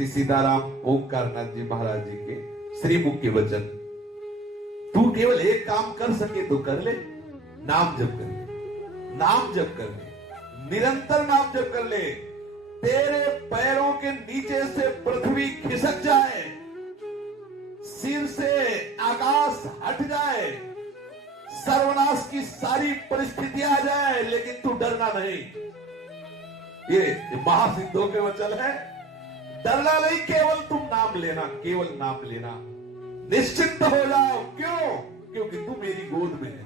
श्री सीताराम ओंकारनाथ जी महाराज जी के श्रीमुख के वचन। तू केवल एक काम कर सके तो कर ले, नाम जप कर ले, नाम जप कर ले, निरंतर नाम जप कर ले। तेरे पैरों के नीचे से पृथ्वी खिसक जाए, सिर से आकाश हट जाए, सर्वनाश की सारी परिस्थितियां आ जाए, लेकिन तू डरना नहीं। ये महासिद्धों के वचन है। डरना नहीं, केवल तुम नाम लेना, केवल नाम लेना। निश्चिंत हो जाओ। क्यों? क्योंकि तू मेरी गोद में है।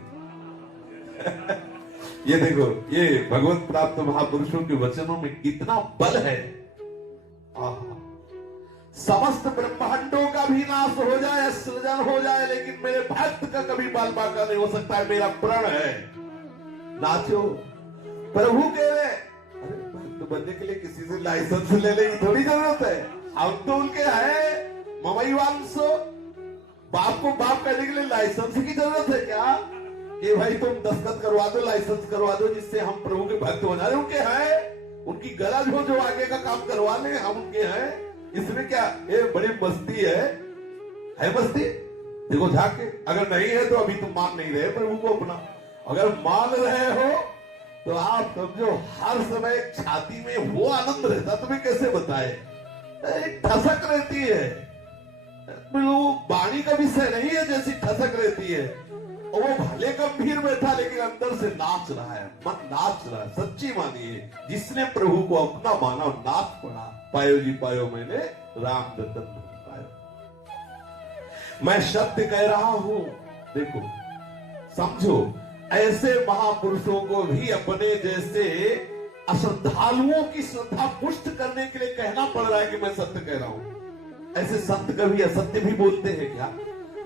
ये देखो, ये भगवत प्राप्त महापुरुषों के वचनों में कितना बल है। समस्त ब्रह्मांडों का भी नाश हो जाए, सृजन हो जाए, लेकिन मेरे भक्त का कभी बाल बांका नहीं हो सकता है। मेरा प्रण है। नाचो। प्रभु कह रहे, अरे भक्त बनने के लिए किसी से लाइसेंस लेने की थोड़ी जरूरत है। हम तो उनके हैं ममई वांसो। बाप को बाप कहने के लिए लाइसेंस की जरूरत है क्या? कि भाई तुम दस्तखत करवा दो, लाइसेंस करवा दो, जिससे हम प्रभु के भक्त हो जाए। उनके हैं, उनकी गरज हो जो आगे का काम करवा ले, हम उनके हैं। इसमें क्या ये बड़ी मस्ती है मस्ती? देखो झाके, अगर नहीं है तो अभी तुम मान नहीं रहे प्रभु को अपना। अगर मान रहे हो तो आप समझो हर समय छाती में वो आनंद रहता, तुम्हें कैसे बताए। एक ठसक रहती है, वाणी का विषय नहीं है, जैसी ठसक रहती है। और वो भले गंभीर बैठा, लेकिन अंदर से नाच रहा है, मन नाच रहा है। सच्ची मानिए, जिसने प्रभु को अपना माना और नाच पड़ा। पायो जी पायो मैंने राम दर्शन पायो। मैं सत्य कह रहा हूं। देखो समझो, ऐसे महापुरुषों को भी अपने जैसे अश्रद्धालुओं की श्रद्धा पुष्ट करने के लिए कहना पड़ रहा है कि मैं सत्य कह रहा हूं। ऐसे संत कभी असत्य भी बोलते हैं क्या?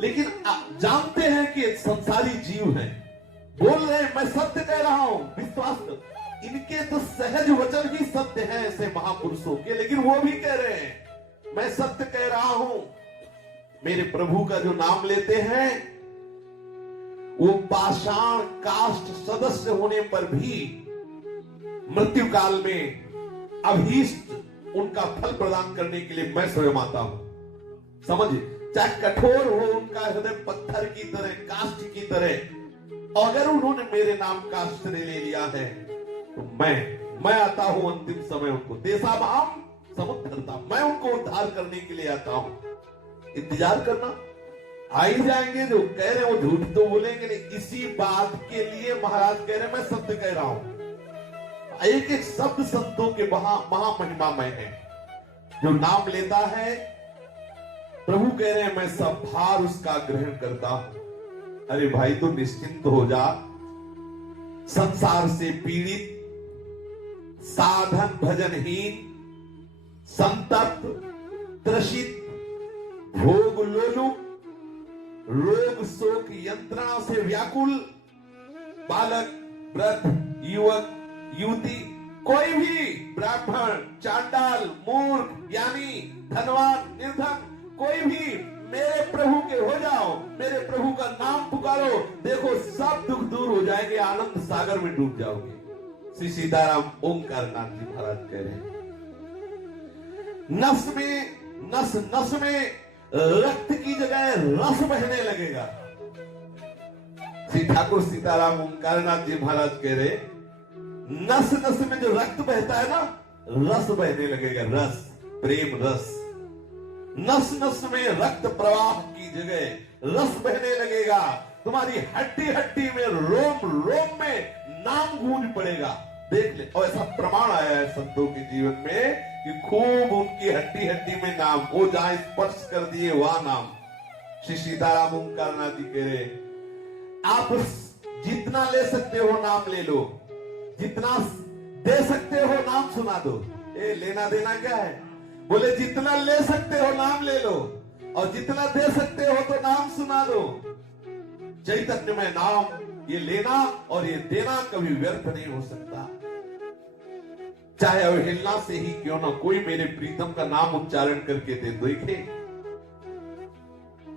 लेकिन जानते हैं कि संसारी जीव हैं, बोल रहे हैं मैं सत्य कह रहा हूं, विश्वास कर। इनके तो सहज वचन ही सत्य हैं ऐसे महापुरुषों के, लेकिन वो भी कह रहे हैं मैं सत्य कह रहा हूं। मेरे प्रभु का जो नाम लेते हैं, वो पाषाण काष्ठ सदस्य होने पर भी मृत्यु काल में अभीष्ट उनका फल प्रदान करने के लिए मैं स्वयं आता हूं। समझिए, चाहे कठोर हो उनका हृदय पत्थर की तरह, काष्ठ की तरह, अगर उन्होंने मेरे नाम का आश्रय ले लिया है तो मैं आता हूं अंतिम समय उनको देशाभाम समुद्धरता, मैं उनको उद्धार करने के लिए आता हूं। इंतजार करना, आ ही जाएंगे। जो कह रहे हैं वो झूठ तो बोलेंगे नहीं। इसी बात के लिए महाराज कह रहे हैं मैं सत्य कह रहा हूं। एक एक शब्द संतों के महामहिमामय है। जो नाम लेता है, प्रभु कह रहे हैं मैं सब भार उसका ग्रहण करता हूं। अरे भाई तो निश्चिंत हो जा। संसार से पीड़ित, साधन भजनहीन, संतप्त, त्रसित, भोग लोलुप, रोग शोक यंत्रणा से व्याकुल बालक, वृद्ध, युवक, युवती, कोई भी ब्राह्मण, चांडाल, मूर्ख, ज्ञानी, धनवान, निर्धन, कोई भी मेरे प्रभु के हो जाओ, मेरे प्रभु का नाम पुकारो, देखो सब दुख दूर हो जाएंगे, आनंद सागर में डूब जाओगे। श्री सीताराम ओंकारनाथ जी महाराज कह रहे हैं, नस में रक्त की जगह रस बहने लगेगा। श्री ठाकुर सीताराम ओंकारनाथ जी महाराज कह रहे, नस नस में जो रक्त बहता है ना, रस बहने लगेगा, रस, प्रेम रस। नस नस में रक्त प्रवाह की जगह रस बहने लगेगा। तुम्हारी हड्डी हड्डी में, रोम रोम में नाम गूंज पड़ेगा। देख ले, और ऐसा प्रमाण आया है संतों के जीवन में कि खूब उनकी हड्डी हड्डी में नाम, वो जहां स्पर्श कर दिए वहां नाम। श्री सीताराम ओंकारनाथ जी कह रहे, आप जितना ले सकते हो नाम ले लो, जितना दे सकते हो नाम सुना दो। ए लेना देना क्या है? बोले जितना ले सकते हो नाम ले लो, और जितना दे सकते हो तो नाम सुना दो। चैतन्य में नाम, ये लेना और ये देना कभी व्यर्थ नहीं हो सकता। चाहे अवहेलना से ही क्यों ना कोई मेरे प्रीतम का नाम उच्चारण करके दे। देखे,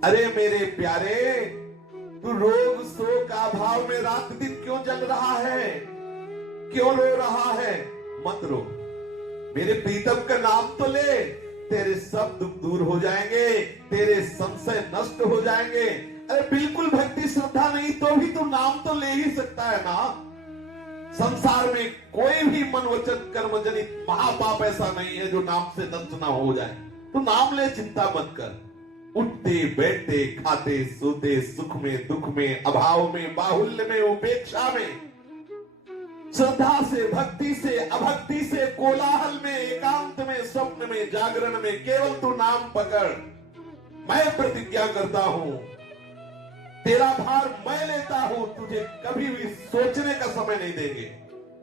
अरे मेरे प्यारे, तू रोग शोक अभाव में रात दिन क्यों जल रहा है, क्यों रो रहा है? मत रो, मेरे प्रीतम का नाम तो ले। तेरे सब दुख दूर हो जाएंगे, तेरे संशय नष्ट हो जाएंगे। अरे बिल्कुल भक्ति श्रद्धा नहीं तो भी तू नाम तो ले ही सकता है ना। संसार में कोई भी मन वचन कर्म जनित महापाप ऐसा नहीं है जो नाम से नष्ट ना हो जाए। तो नाम ले, चिंता मत कर। उठते बैठते खाते सोते, सुख में दुख में, अभाव में बाहुल्य में, उपेक्षा में, श्रद्धा से भक्ति से अभक्ति से, कोलाहल में एकांत में, स्वप्न में जागरण में, केवल तू नाम पकड़। मैं प्रतिज्ञा करता हूं, तेरा भार मैं लेता हूं, तुझे कभी भी सोचने का समय नहीं देंगे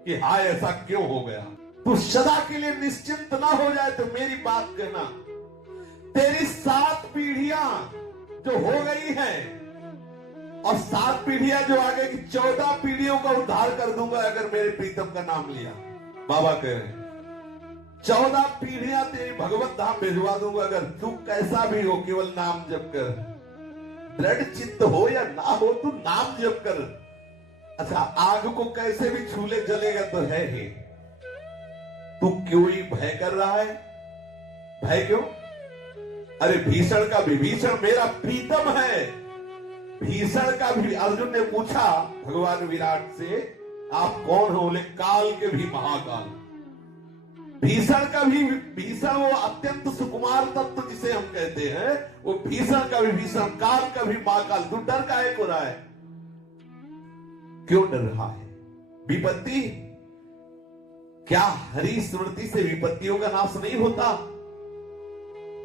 कि हाय ऐसा क्यों हो गया। तू सदा के लिए निश्चिंत ना हो जाए तो मेरी बात कहना, तेरी 7 पीढ़ियां जो हो गई हैं और 7 पीढ़ियां जो आगे की 14 पीढ़ियों का उद्धार कर दूंगा अगर मेरे प्रीतम का नाम लिया। बाबा कह रहे हैं 14 पीढ़ियां तेरी भगवत धाम भिजवा दूंगा अगर तू कैसा भी हो, केवल नाम जप कर। दृढ़ चित्त हो या ना हो, तू नाम जप कर। अच्छा, आग को कैसे भी छूले जलेगा तो है ही। तू क्यों ही भय कर रहा है? भय क्यों? अरे भीषण का विभीषण मेरा प्रीतम है। भीषण का भी अर्जुन ने पूछा भगवान विराट से, आप कौन हो? बोले काल के भी महाकाल। भीषण का भी भीषण, वो अत्यंत सुकुमार तत्व जिसे हम कहते हैं, वो भीषण का भी भीषण, काल का भी महाकाल। तू डर काहे को रहा है? क्यों डर रहा है? विपत्ति क्या हरि स्मृति से विपत्तियों का नाश नहीं होता?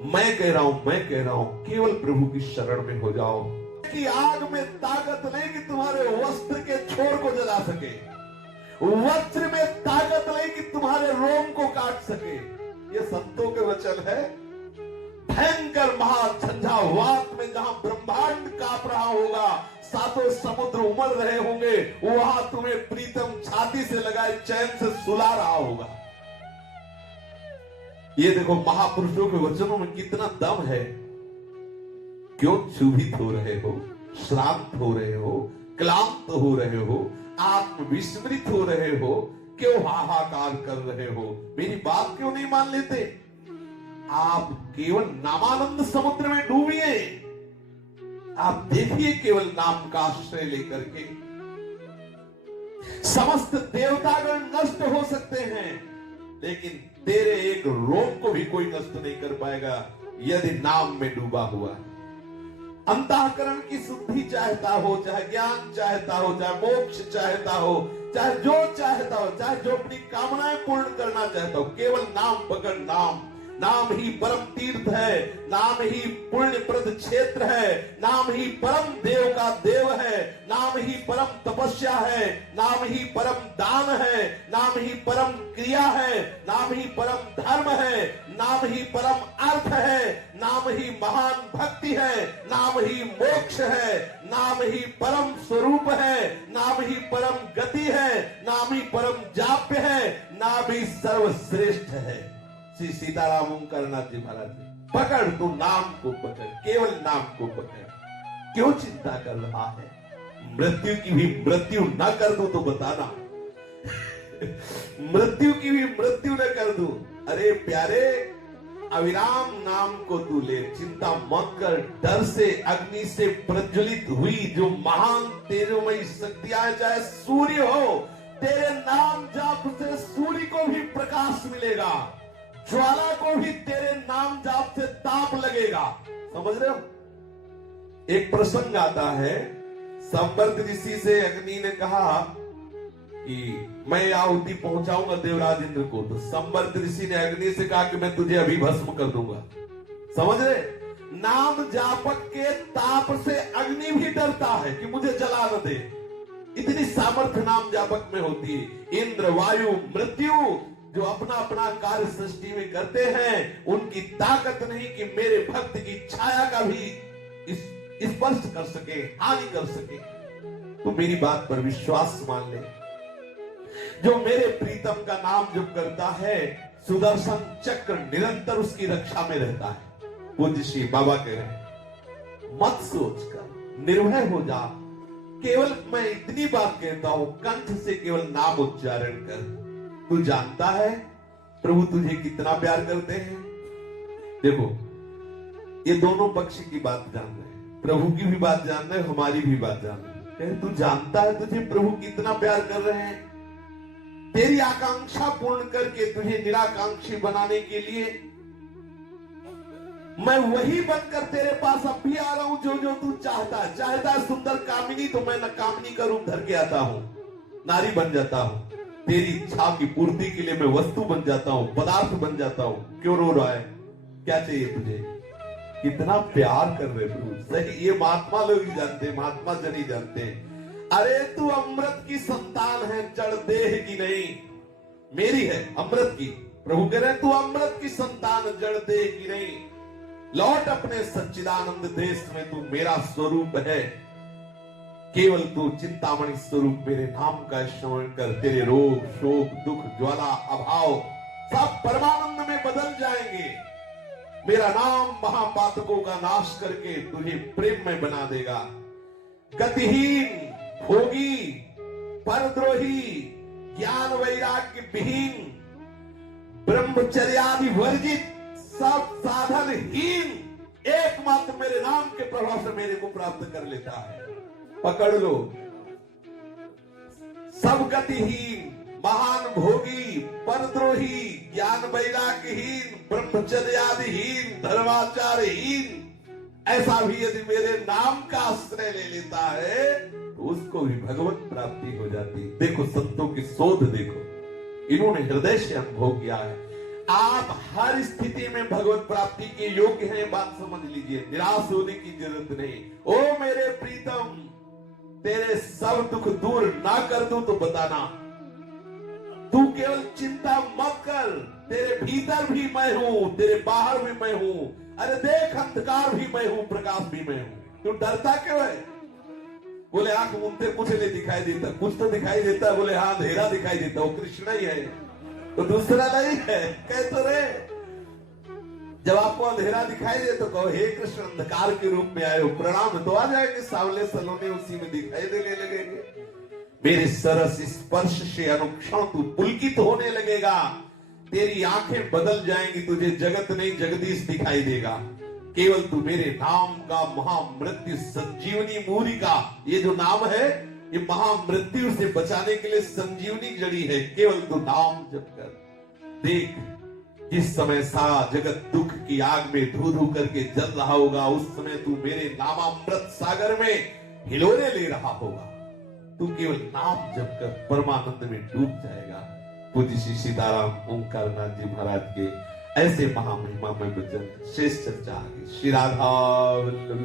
मैं कह रहा हूं केवल प्रभु की शरण में हो जाओ। कि आग में ताकत नहीं कि तुम्हारे वस्त्र के छोर को जला सके, वज्र में ताकत नहीं कि तुम्हारे रोम को काट सके। ये संतों के वचन है। भयंकर महाझंझावात में जहां ब्रह्मांड कांप रहा होगा, 7 समुद्र उमड़ रहे होंगे, वहां तुम्हें प्रीतम छाती से लगाए चैन से सुला रहा होगा। ये देखो महापुरुषों के वचनों में कितना दम है। क्यों क्षुभित हो रहे हो, श्रांत हो रहे हो, क्लांत हो रहे हो, आत्मविस्मृत हो रहे हो, क्यों हाहाकार कर रहे हो? मेरी बात क्यों नहीं मान लेते? आप केवल नामानंद समुद्र में डूबिए। आप देखिए केवल नाम का आश्रय लेकर के समस्त देवतागण नष्ट हो सकते हैं, लेकिन तेरे एक रोम को भी कोई नष्ट नहीं कर पाएगा यदि नाम में डूबा हुआ है। अंतःकरण की शुद्धि चाहता हो, चाहे ज्ञान चाहता हो, चाहे मोक्ष चाहता हो, चाहे जो चाहता हो, चाहे जो अपनी कामनाएं पूर्ण करना चाहता हो, केवल नाम पकड़। नाम ही परम तीर्थ है, नाम ही पुण्य प्रद क्षेत्र है, नाम ही परम देव का देव है, नाम ही परम तपस्या है, नाम ही परम दान है, नाम ही परम क्रिया है, नाम ही परम धर्म है, नाम ही परम अर्थ है, नाम ही महान भक्ति है, नाम ही मोक्ष है, नाम ही परम स्वरूप है, नाम ही परम गति है, नाम ही परम जाप्य है, नाम ही सर्वश्रेष्ठ है। श्री सीताराम ओंकारनाथ जी महाराज जी, पकड़ तू नाम को पकड़, केवल नाम को पकड़। क्यों चिंता कर रहा है? मृत्यु की भी मृत्यु न कर दूं तो बताना। मृत्यु की भी मृत्यु न कर दूं। अरे प्यारे, अविराम नाम को तू ले, चिंता मत कर। डर से अग्नि से प्रज्वलित हुई जो महान तेजोमयी शक्तियां, चाहे सूर्य हो, तेरे नाम जाप से सूर्य को भी प्रकाश मिलेगा, ज्वाला को भी तेरे नाम जाप से ताप लगेगा। समझ रहे हो? एक प्रसंग आता है, संवर्त ऋषि से अग्नि ने कहा कि मैं आहुति पहुंचाऊंगा देवराज इंद्र को। तो संवर्त ऋषि ने अग्नि से कहा कि मैं तुझे अभी भस्म कर दूंगा। समझ रहे? नाम जापक के ताप से अग्नि भी डरता है कि मुझे जला न दे। इतनी सामर्थ्य नाम जापक में होती है। इंद्र, वायु, मृत्यु जो अपना अपना कार्य सृष्टि में करते हैं, उनकी ताकत नहीं कि मेरे भक्त की छाया का भी स्पर्श कर सके, हानि कर सके। तो मेरी बात पर विश्वास मान ले। जो मेरे प्रीतम का नाम जप करता है, सुदर्शन चक्र निरंतर उसकी रक्षा में रहता है। पूज्य श्री बाबा कह रहे हैं, मत सोचकर निर्भय हो जा। केवल मैं इतनी बात कहता हूं, कंठ से केवल नाम उच्चारण कर। तू जानता है प्रभु तुझे कितना प्यार करते हैं। देखो, ये दोनों पक्ष की बात जान रहे हैं, प्रभु की भी बात जान रहे हैं, हमारी भी बात जान रहे हैं। कहे तू जानता है तुझे प्रभु कितना प्यार कर रहे हैं, तेरी आकांक्षा पूर्ण करके तुझे निराकांक्षी बनाने के लिए मैं वही बनकर तेरे पास अब भी आ रहा हूं जो जो तू चाहता है सुंदर कामिनी, तो मैं न कामिनी का रूप धर के आता हूं, नारी बन जाता हूं, तेरी इच्छा की पूर्ति के लिए मैं वस्तु बन जाता हूं, पदार्थ बन जाता हूं। क्यों रो रहा है, क्या चाहिए तुझे? कितना प्यार कर रहे प्रभु। सही, ये महात्मा लोग ही जानते हैं, महात्मा जन ही जानते हैं। अरे तू अमृत की संतान है, जड़ देह की नहीं, मेरी है, अमृत की। प्रभु कह रहे हैं तू अमृत की संतान, जड़ देह की नहीं, लौट अपने सच्चिदानंद देश में, तू मेरा स्वरूप है। केवल तू चिंतामणि स्वरूप मेरे नाम का श्रवण कर, तेरे रोग शोक दुख ज्वाला अभाव सब परमानंद में बदल जाएंगे। मेरा नाम महापातकों का नाश करके तुझे प्रेम में बना देगा। गतिहीन, भोगी, परद्रोही, ज्ञान वैराग्य विहीन, ब्रह्मचर्यादि वर्जित, सब साधनहीन एकमात्र मेरे नाम के प्रभाव से मेरे को प्राप्त कर लेता है। पकड़ लो, सब गतिहीन, महान भोगी, परद्रोही, ज्ञान वैराग्यहीन, ब्रह्मचर्यादिहीन, धर्माचारहीन, ऐसा भी यदि मेरे नाम का आश्रय ले लेता है तो उसको भी भगवत प्राप्ति हो जाती। देखो संतों की शोध देखो, इन्होंने हृदय से अनुभव किया है। आप हर स्थिति में भगवत प्राप्ति के योग्य हैं, बात समझ लीजिए, निराश होने की जरूरत नहीं। ओ मेरे प्रीतम, तेरे सब दुख दूर ना कर दूं तो बताना, तू केवल चिंता मत कर, तेरे भीतर भी मैं हूं, तेरे बाहर भी मैं हूं। अरे देख, अंधकार भी मैं हूं, प्रकाश भी मैं हूं, तू डरता क्यों है? बोले आंख मूंदते कुछ नहीं दिखाई देता, कुछ तो दिखाई देता। बोले हाँ, अंधेरा दिखाई देता, वो कृष्ण ही है, तो दूसरा नहीं है। कह तो रहे, जब आपको अंधेरा दिखाई दे तो कहो हे कृष्ण, अंधकार के रूप में आए हो, प्रणाम, तो आ जाएंगे सावले सलोने उसी में दिखाई देने लगेंगे। मेरे सरस स्पर्श से अनुक्षण तू पुलकित होने लगेगा, तेरी आंखें बदल जाएंगी, तुझे जगत नहीं जगदीश दिखाई देगा। केवल तू मेरे नाम का महामृत्यु संजीवनी मूरी का, ये जो नाम है ये महामृत्यु से बचाने के लिए संजीवनी जड़ी है। केवल तू नाम जप कर देख, जिस समय सारा जगत दुख की आग में धू धू करके जल रहा होगा, उस समय तू मेरे नामामृत सागर में हिलोरे ले रहा होगा। तू केवल नाम जप कर परमानंद में डूब जाएगा। पूज्य श्री सीताराम ओंकार नाथ जी महाराज के ऐसे महामहिमा में वचन शेष चर्चा आगे। श्री राधा वल्लभ